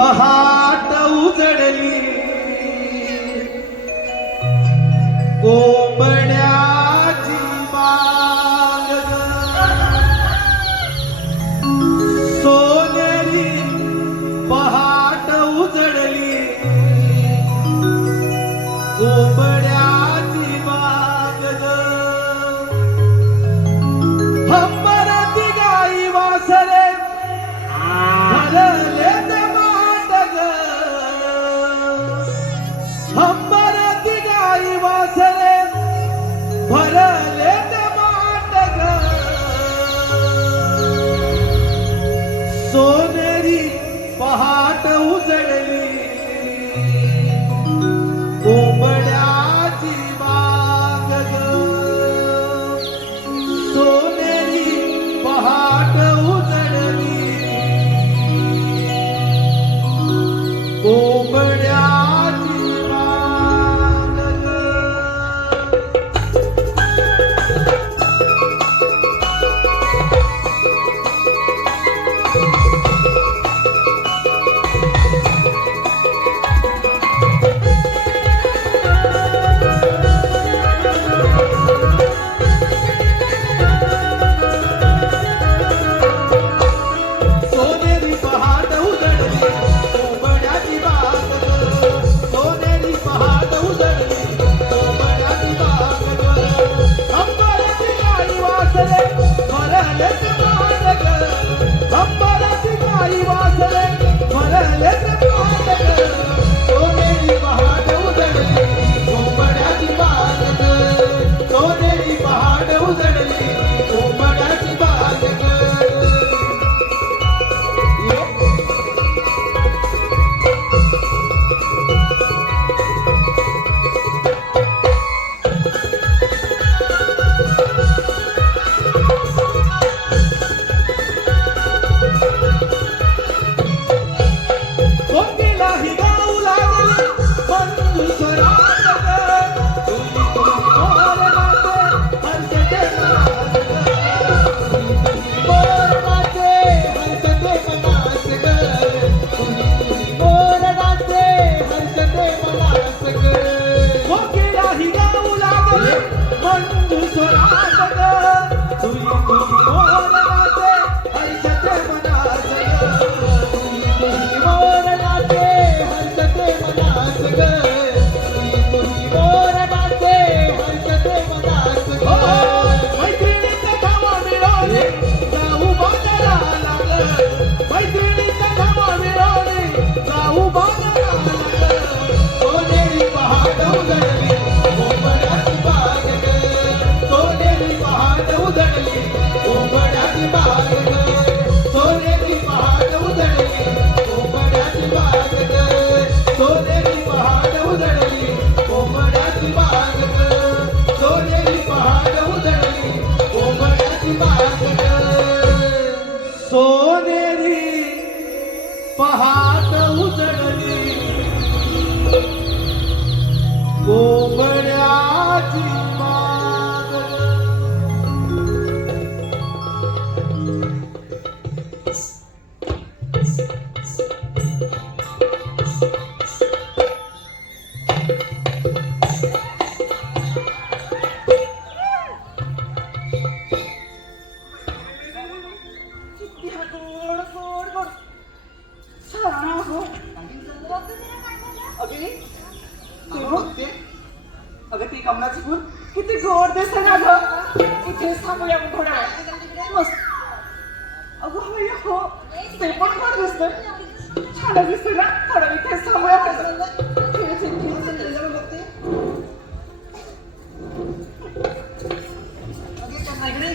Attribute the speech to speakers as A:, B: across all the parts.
A: মহা कोकण्या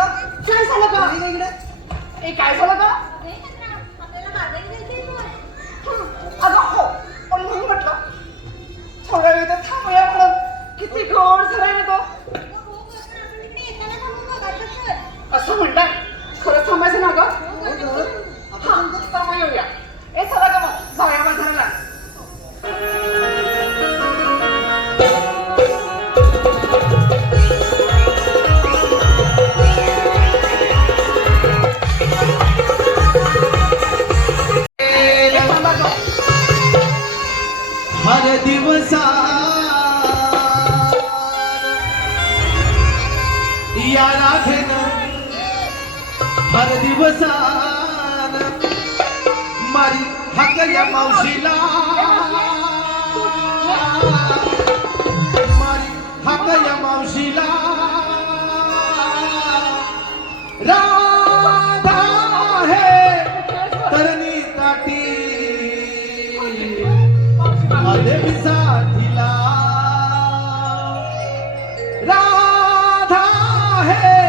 A: गेलो काय झालं का? आली ए काय झालं का? अगं हो. पण म्हणून म्हटलं थोडा वेळ तर थांबूया म्हणून. किती गोड झालाय ना तो. असं म्हणणार? खरं थांबायचं ना गं हो, हो. येऊया. ए चला का मग. जाऊया बाजाराला हर दिवसान मारी हक या मावशीला. मारी हक या मावशीला. राधा है तरणी काठी आले साथीला. राधा है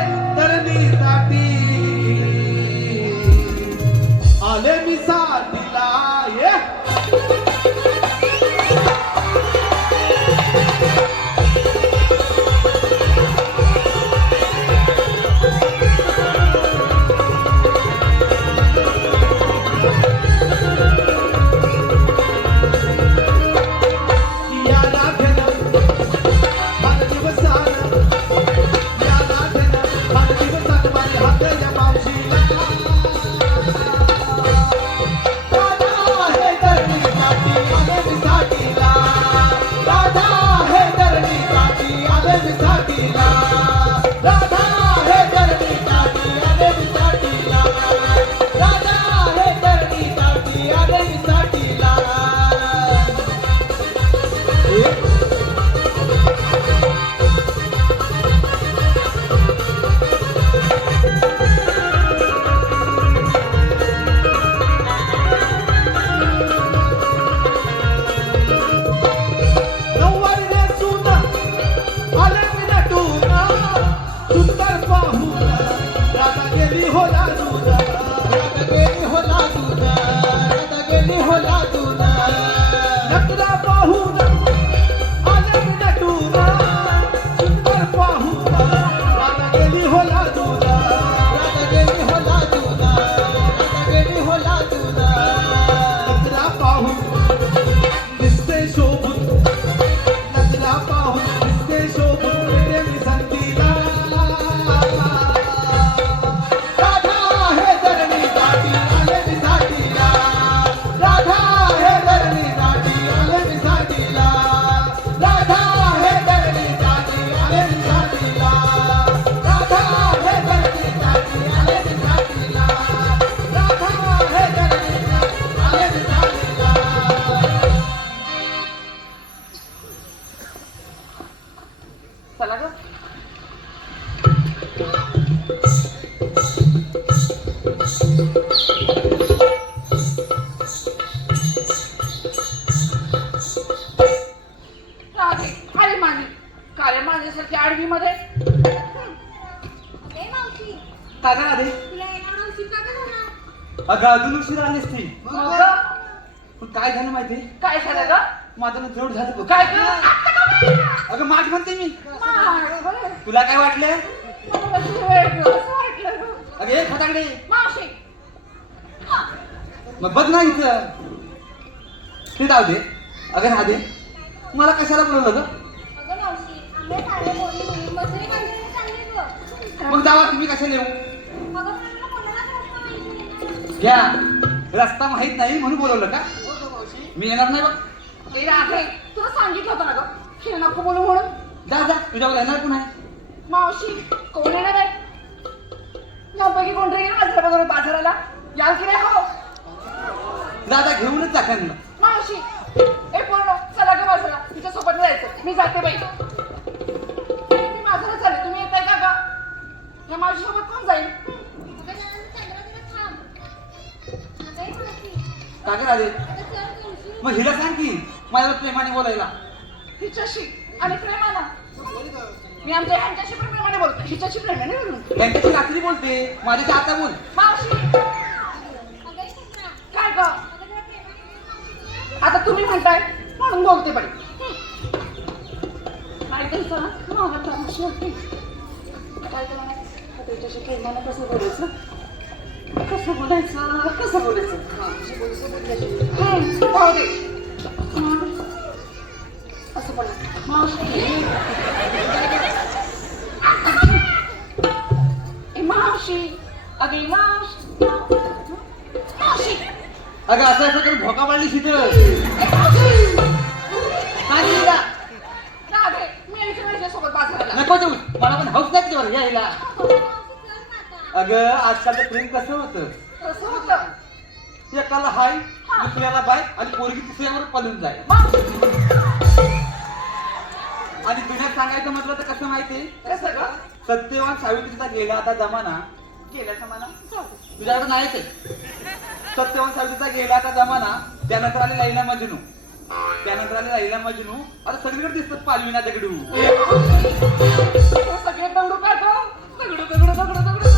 B: चला ग. अरे माझी काळे माझ्यासारखी आडवी मध्ये
C: ए मावशी.
A: का गं राधे.
C: तुला येणार उशीर का गं झाला
A: अगं अजून उशीर आलीस ती
B: मग? ग,
A: पण काय झालं माहिती
B: काय झालं ग?
A: माझं जवळ झालं बघ.
B: काय ग?
A: अगं माझ म्हणते मी. तुला काय वाटलं. अगं एक फटाकडे. मग बघ ना इथं. ते जाऊ दे. अगं राधे मला कशाला बोलवलं ग? मग जावा तुम्ही कशाला येऊ. घ्या. रस्ता माहीत नाही म्हणून बोलवलं का? मी येणार नाही बघ.
B: तुला सांगितलं होतं ना ग? हे नको बोलू म्हणून?
A: जा जा. तुझ्यावर येणार कोण आहे?
B: मावशी कोण येणार आहे? यापैकी कोणतरी येईल माझ्या बरोबर बाजाराला? याल की नाही हो?
A: जा घेऊनच जा त्यांना
B: मावशी ए पूर्ण चला ग बाजारा तिच्या सोबत जायचं. मी जाते बाई. मी बाजारात चालले. तुम्ही येताय का ग? या मावशी सोबत कोण जाईल?
A: का गं
C: तुळशी
A: मग हिला सांग की माझ्या प्रेमाने बोलायला.
B: हिच्याशी आणि प्रेमानं. मी आमच्या ह्यांच्याशी पण प्रेमाने बोलतो हिच्याशी प्रेमाने
A: त्यांच्याशी रात्री बोलते. माझ्या आता बोल.
B: मावशी. काय ग?
C: बोल मावशी
B: आता तुम्ही म्हणताय म्हणून बोलते बाई. काय त्यांचं मला आहे. काय त्याच्याशी प्रेमानं कसं बोलायचं? कसं बोलायचं? कसं बोलायचं? पाहू दे. असं बोलायचं मावशी. ए, मावशी अगे मावशी मावशी
A: अगं असं असं करून भोका पाडली तिथं
B: ए, मावशी
A: सांग हिला.
B: राधे मी यायचं माझ्यासोबत बाजाराला
A: नको
D: नको देऊ मला पण हौस नाही तुझ्यावर यायला
C: मावशी कर ना आता.
D: अगं आजकालचं प्रेम कसं होतं
B: तसं होतं
D: एकाला हाय दुसऱ्याला बाय आणि पोरगी तिसऱ्यावर पळून जाय
B: मग
D: आणि दुनियात सांगायचं म्हटलं तर कसं माहिती?
B: कसं ग
D: सत्यवान सावित्रीचा गेला आता जमाना.
B: जाऊ दे.
D: तुझ्याकडे नाहीच आहे. सत्यवान सावित्रीचा गेला आता जमाना त्यानंतर आले लाईला मजनू. त्यानंतर आले लाईला मजनू. आता सगळीकडे दिसतात पालविना दगडू.
B: सगळे दगडू गं? दगडू दगडू दगडू.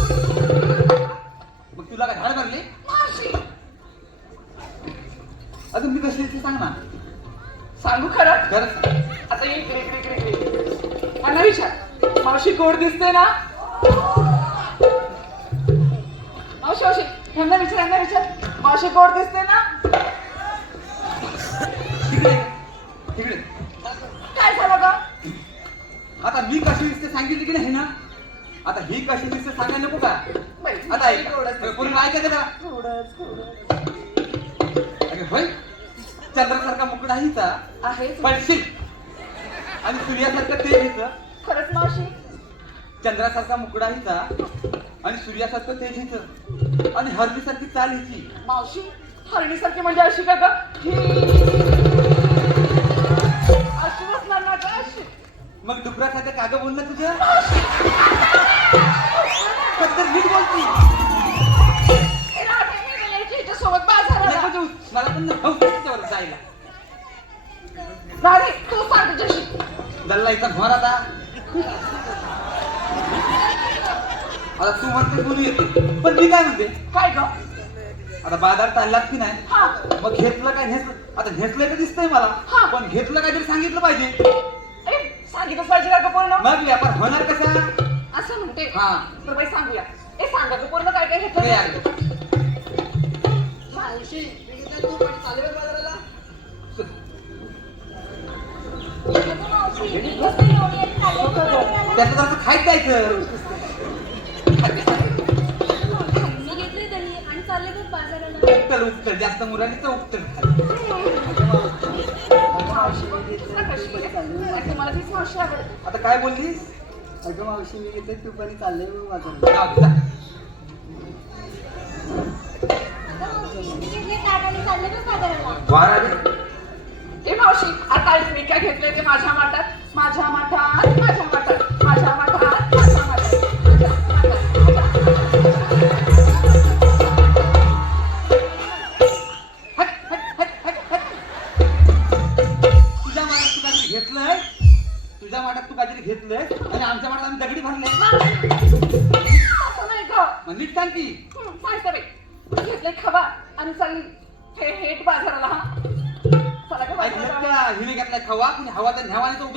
D: मग तुला काय झाड अजून मी कशी सांग ना.
B: सांगू खरं?
D: खरंच
B: मावशी गोड दिसते ना? मावशी मावशी ह्यांना विचार ह्यांना विचार. मावशी गोड दिसते ना?
D: तिकडे तिकडे.
B: काय झालं ग?
D: आता मी कशी दिसते सांगितली की नाही ना? आता ही कशी दिसते सांगायला नको का? आता ऐक. पूर्ण ऐकायचं का अगं होय चंद्रासारखा मुकुट हिचा.
B: आहेच.
D: पडशील आणि सूर्यासारखं ते हिचं.
B: खरंच मावशी
D: चंद्रासारखा मुकुडा हिचा आणि सूर्यासारखं तेज हिचं. आणि हरलीसारखी चाल हिची.
B: मावशी हरणीसारखी म्हणजे अशी का ग? ही अशी बसणार ना का अशी?
D: मग डुकरासारखं कागं बोलणं तुझं? नीट बोलती.
B: हे राहते मी गेल्याची हिच्यासोबत बाजाराला.
D: नको जाऊ. मला पण तिच्यावर जायला.
B: राणे तू सांग तिच्याशी
D: दल्लाईचा घोर आता. आता तू म्हणते कोणी येते? पण मी काय म्हणते?
B: काय ग?
D: आता बाजार चाललात की नाही?
B: हा.
D: मग घेतलं काय घेतलं? आता घेतलं का दिसतंय मला.
B: हा.
D: पण घेतलं काहीतरी सांगितलं पाहिजे.
B: ए सांगितलंच पाहिजे का ग पूर्ण?
D: मग व्यापार होणार कसा?
B: असं म्हणते.
D: हा.
B: तर बाई सांगूया. ए सांगा पूर्ण काय काय
D: ते
B: घेतलं?
D: आहे.
C: अगं मावशी, मस्त एवढी एक खाल्ली की बाजाराला.
D: त्याचं जरा खायचं जायचं उत्तर जास्त मुलांनी तर
B: उत्तर
D: आता काय बोललीस?
A: अगं मावशी मी येते तू पण चाललंय
C: माझं मावशी
B: आता मी काय घेतलंय ते माझ्या माठात माझ्या माठात माझ्या माठात.
D: आणि
B: हे हेट बाजाराला हा चला
D: काय
B: बाजाराला.
D: हिने घेतलाय खवा कुणी हवा तर न्यावाने आणि तो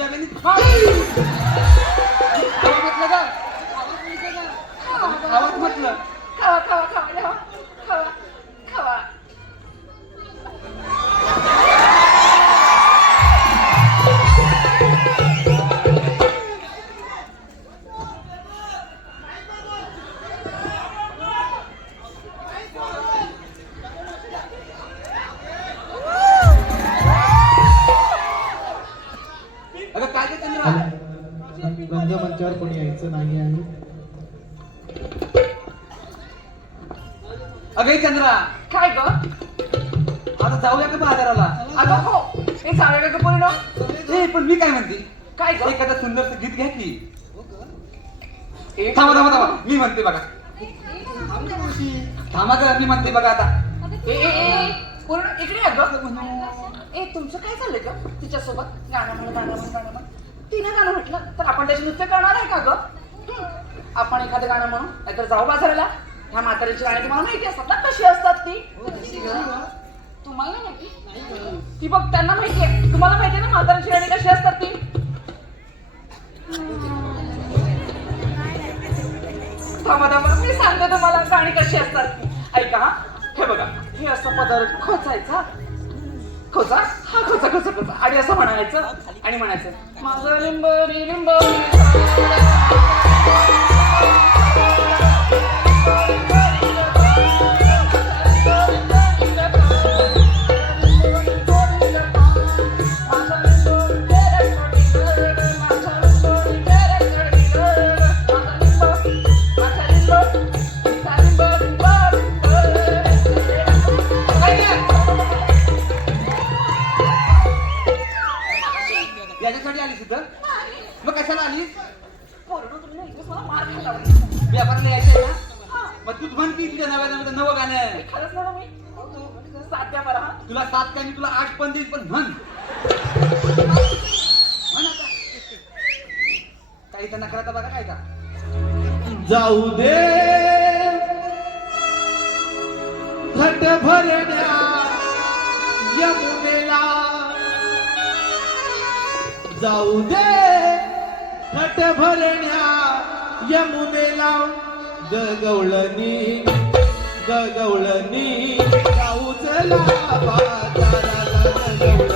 D: थांबा थांबा थांबा. मी म्हणते बघा. थांबा जरा मी म्हणते बघा आता.
B: ए ए ए पूर्ण इकडे या ए तुमचं काय चाललंय ग? तिच्यासोबत? गाणं म्हण गाणं म्हण गाणं म्हण. तिनं गाणं म्हटलं. तर आपण त्याचे नृत्य करणार आहे का ग? आपण एखादं गाणं म्हणू नाहीतर जाऊ बाजाराला. ह्या म्हातारीची गाणी तुम्हाला माहिती असतात ना? कशी असतात ती? तुम्हाला नाही माहिती? ती बघ त्यांना माहिती आहे तुम्हाला माहिती आहे ना म्हातारीची गाणी कशी असतात ती? थांबा थांबा. मी सांगते तुम्हाला गाणी कशी असतात ऐका हा. हे बघा. हे असं पदार्थ खोचायचा. खोचा. हा खोचा खोचा खोचा. आणि असं म्हणायचं आणि म्हणायचं. माझं लिंब रे लिंब
D: पण पण म्हण. काही तर नकरा बघा काय का?
A: जाऊ दे. घट भरण्या यमुनेला. जाऊ दे. घट भरण्या यमुनेला. गगवळणी. गगवळणी. जाऊ चला बाजारा Thank you.